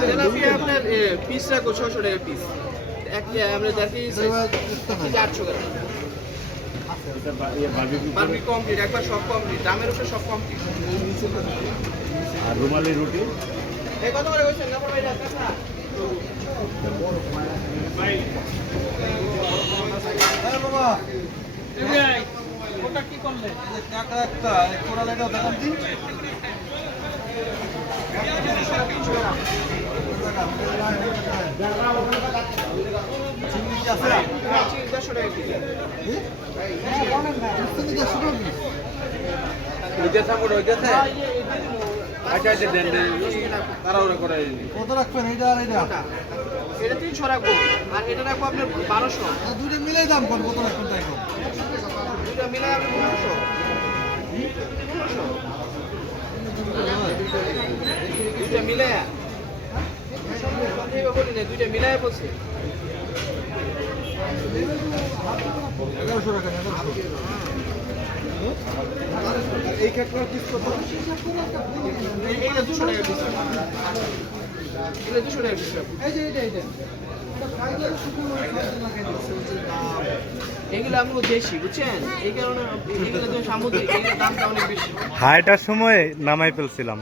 Tilapia আপনার piece রাখবো 600 টাকা পিস। একটা আমরা দেখি 800 গ্রাম। বারবি কমপ্লিট, একবার সব কমপ্লিট, দামের উপরে সব কমপ্লিট। আর রুমালি রুটি এই কত করে হইছে না ভাই? কাকা ভাই হ্যাঁ বাবা, এই ভাই ওটা কি করলে? টাকা একটা কোরাল এটা দেখান দিন। চিংড়ি আছে? 400 টাকা কেজি। আচ্ছা আচ্ছা দেন দেন তাড়াহুড়ো করে কত রাখবেন এইটা আর এইটা? এটা 300 রাখবো, আর এটা রাখবো আপনার 1200। দুটো মিলাই দাম কোন কত রাখবেন তাই কোন? দুটো মিলাই আপনি 1500। দুইটা মিলাই বলি না, দুইটা মিলাই বলছে 1100 টাকা। এই ক্ষেত্রে পিস কত? এইটা 200 টাকা পিস। এটা 200 টাকা পিস। এই যে এইটা এগুলো আমি দেশি, বুঝছেন? এই কারণে এগুলো তো সামুদ্রিক, এগুলোর দামটা অনেক বেশি। হাইটার সময় নামাই ফেলছিলাম।